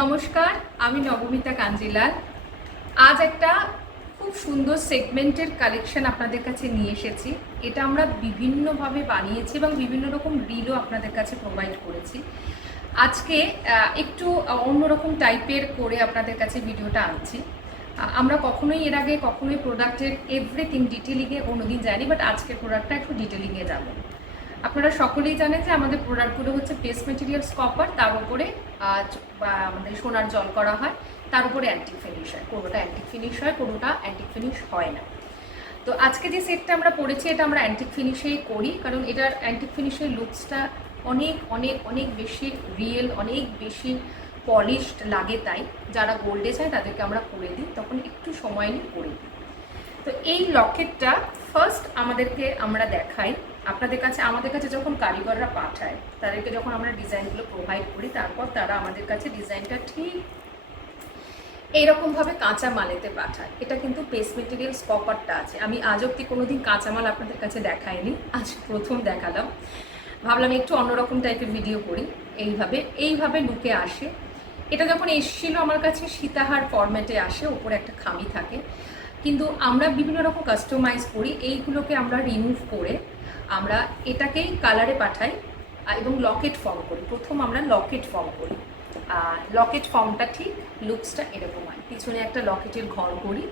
নমস্কার, আমি নবমিতা কাঞ্জিলাল। আজ একটা খুব সুন্দর সেগমেন্টের কালেকশন আপনাদের কাছে নিয়ে এসেছি। এটা আমরা বিভিন্নভাবে বানিয়েছি এবং বিভিন্ন রকম রিলও আপনাদের কাছে প্রোভাইড করেছি। আজকে একটু অন্যরকম টাইপের করে আপনাদের কাছে ভিডিওটা আনছি। আমরা এর আগে কখনোই প্রোডাক্টের এভরিথিং ডিটেলিংয়ে কোনোদিন যাইনি, বাট আজকের প্রোডাক্টটা একটু ডিটেলিংয়ে যাবো। আপনারা সকলেই জানেন যে আমাদের প্রোডাক্টগুলো হচ্ছে বেস মেটেরিয়ালস কপার, তার উপরে আমাদের সোনার জল করা হয়, তার উপরে অ্যান্টিক ফিনিশ হয়। কোনোটা অ্যান্টিক ফিনিশ হয়, কোনোটা অ্যান্টিক ফিনিশ হয় না। তো আজকে যে সেটটা আমরা পড়েছি এটা আমরা অ্যান্টিক ফিনিশেই করি, কারণ এটার অ্যান্টিক ফিনিশের লুকসটা অনেক অনেক অনেক বেশি রিয়েল, অনেক বেশি পলিশড লাগে। তাই যারা গোল্ডে চায় তাদেরকে আমরা করে দিই, তখন একটু সময় নিয়ে করে দিই। তো এই লকেটটা ফার্স্ট আমরা দেখাই আপনাদের কাছে। আমাদের কাছে যখন কারিগররা পাঠায়, তাদেরকে যখন আমরা ডিজাইনগুলো প্রোভাইড করি, তারপর তারা আমাদের কাছে ডিজাইনটা ঠিক এইরকমভাবে কাঁচা মালেতে পাঠায়। এটা কিন্তু বেস মেটেরিয়ালস কপারটা আছে। আমি আজ অব্দি কোনোদিন কাঁচামাল আপনাদের কাছে দেখাইনি, আজ প্রথম দেখালাম। ভাবলাম একটু অন্যরকম টাইপের ভিডিও করি। এইভাবে লুকে আসে। এটা যখন এসেছিলো আমার কাছে সীতাহার ফরম্যাটে আসে, ওপরে একটা খামি থাকে, কিন্তু আমরা বিভিন্ন রকম কাস্টমাইজ করি। এইগুলোকে আমরা রিমুভ করে আমরা এটাকেই কালারে পাঠাই এবং লকেট ফর্ম করি। প্রথম আমরা লকেট ফর্ম করি। লকেট ফর্মটা ঠিক লুকসটা এরকম হয়। পিছনে একটা লকেটের ঘর করি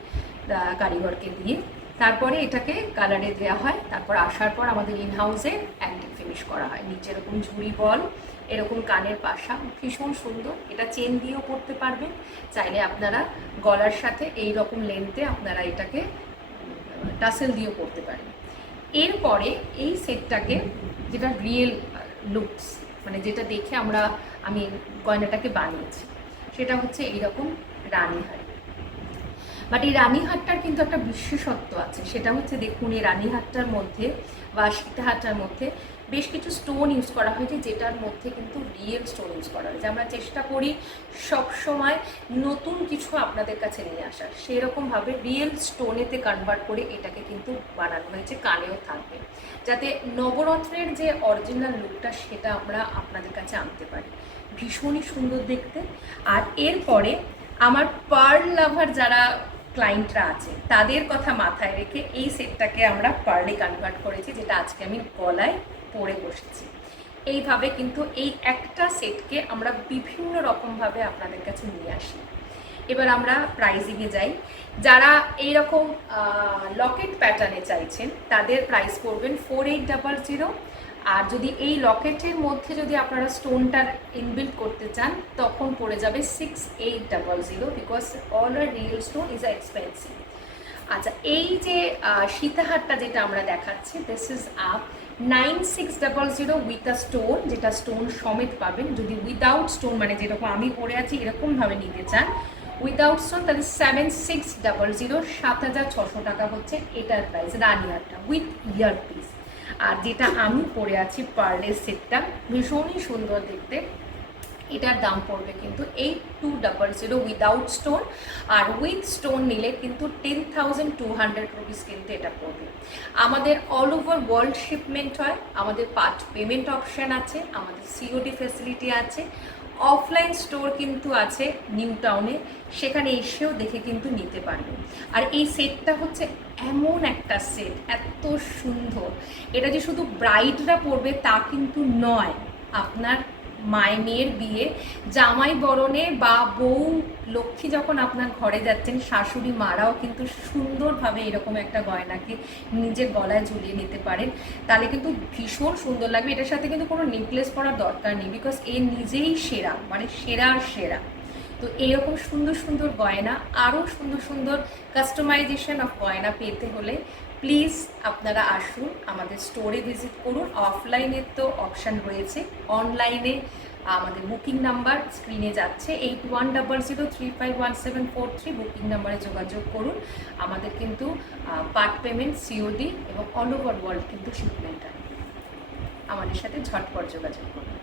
কারিগরকে দিয়ে, তারপরে এটাকে কালারে দেওয়া হয়। তারপর আসার পর আমাদের ইনহাউসে অ্যান্টিক ফিনিশ করা হয়। নিচে এরকম ঝুড়ি বল, এরকম কানের পাশা, ভীষণ সুন্দর। এটা চেন দিয়েও পরতে পারবেন, চাইলে আপনারা গলার সাথে এই রকম লেন্থে আপনারা এটাকে টাসেল দিয়েও পরতে পারেন। এরপরে এই সেটটাকে, যেটা রিয়েল লুকস, মানে যেটা দেখে আমি গয়নাটাকে বানিয়েছি, সেটা হচ্ছে এইরকম রানীহার। বাট এই রানীহারটার কিন্তু একটা বিশেষত্ব আছে। সেটা হচ্ছে, দেখুন, এই রানীহারটার মধ্যে বা সীতাহারটার মধ্যে বেশ কিছু স্টোন ইউজ করা হয়েছে, যেটার মধ্যে কিন্তু রিয়েল স্টোন ইউজ করা হয়েছে। আমরা চেষ্টা করি সবসময় নতুন কিছু আপনাদের কাছে নিয়ে আসার, সেরকমভাবে রিয়েল স্টোনেতে কনভার্ট করে এটাকে কিন্তু বানানো হয়েছে। কানেও থাকবে, যাতে নবরত্নের যে অরিজিনাল লুকটা সেটা আমরা আপনাদের কাছে আনতে পারি। ভীষণই সুন্দর দেখতে। আর এরপরে আমার পার্ল লাভার যারা ক্লায়েন্টরা আছে, তাদের কথা মাথায় রেখে এই সেটটাকে আমরা পার্লে কনভার্ট করেছি, যেটা আজকে আমি গলায় পরে বসেছি। এইভাবে কিন্তু এই একটা সেটকে আমরা বিভিন্ন রকমভাবে আপনাদের কাছে নিয়ে আসি। এবার আমরা প্রাইজিংয়ে যাই। যারা এইরকম লকেট প্যাটার্নে চাইছেন, তাদের প্রাইস পড়বেন 4800। আর যদি এই লকেটের মধ্যে যদি আপনারা স্টোনটার ইনবিল্ট করতে চান, তখন পড়ে যাবে 6800, because all are real stone is expensive. আচ্ছা, এই যে সীতাহারটা যেটা আমরা দেখাচ্ছি, this is 9600 with a stone, যেটা স্টোন সমেত পাবেন। যদি উইদাউট স্টোন, মানে যেরকম আমি পরে আছি এরকমভাবে নিতে চান উইদাউট স্টোন, তাহলে 7600, 7600 টাকা হচ্ছে এটার প্রাইস, রানীহারটা উইথ ইয়ার পিস। আর যেটা আমি পরে আছি পার্লের সেটটা, ভীষণই সুন্দর দেখতে, এটার দাম পড়বে কিন্তু 8200 উইদাউট স্টোন। আর উইথ স্টোন নিলে কিন্তু 10,200 রুপিস কিন্তু এটা পড়বে। আমাদের অল ওভার ওয়ার্ল্ড শিপমেন্ট হয়, আমাদের পার্ট পেমেন্ট অপশান আছে, আমাদের সিওডি ফ্যাসিলিটি আছে, অফলাইন স্টোর কিন্তু আছে নিউ টাউনে, সেখানে এসেও দেখে কিন্তু নিতে পারবেন। আর এই সেটটা হচ্ছে এমন একটা সেট, এত সুন্দর। এটা যে শুধু ব্রাইডরা পরবে তা কিন্তু নয়, আপনার মেয়ের বিয়ে, জামাই বরণে বা বউ লক্ষ্মী যখন আপনার ঘরে যাচ্ছেন, শাশুড়ি মারাও কিন্তু সুন্দরভাবে এরকম একটা গয়নাকে নিজের গলায় ঝুলিয়ে নিতে পারেন, তাহলে কিন্তু ভীষণ সুন্দর লাগবে। এটার সাথে কিন্তু কোনো নেকলেস পরার দরকার নেই, বিকজ এ নিজেই সেরা, মানে সেরার সেরা। তো এরকম সুন্দর সুন্দর গয়না, আরও সুন্দর সুন্দর কাস্টমাইজেশন অফ গয়না পেতে হলে প্লিজ আপনারা আসুন, আমাদের স্টোরে ভিজিট করুন। অফলাইনের তো অপশান রয়েছে, অনলাইনে আমাদের বুকিং নাম্বার স্ক্রিনে যাচ্ছে, 8100351743 বুকিং নাম্বারে যোগাযোগ করুন। আমাদের কিন্তু পার্ট পেমেন্ট, সিওডি এবং অল ওভার ওয়ার্ল্ড কিন্তু শিপমেন্ট আছে। আমাদের সাথে ঝটপট যোগাযোগ করুন।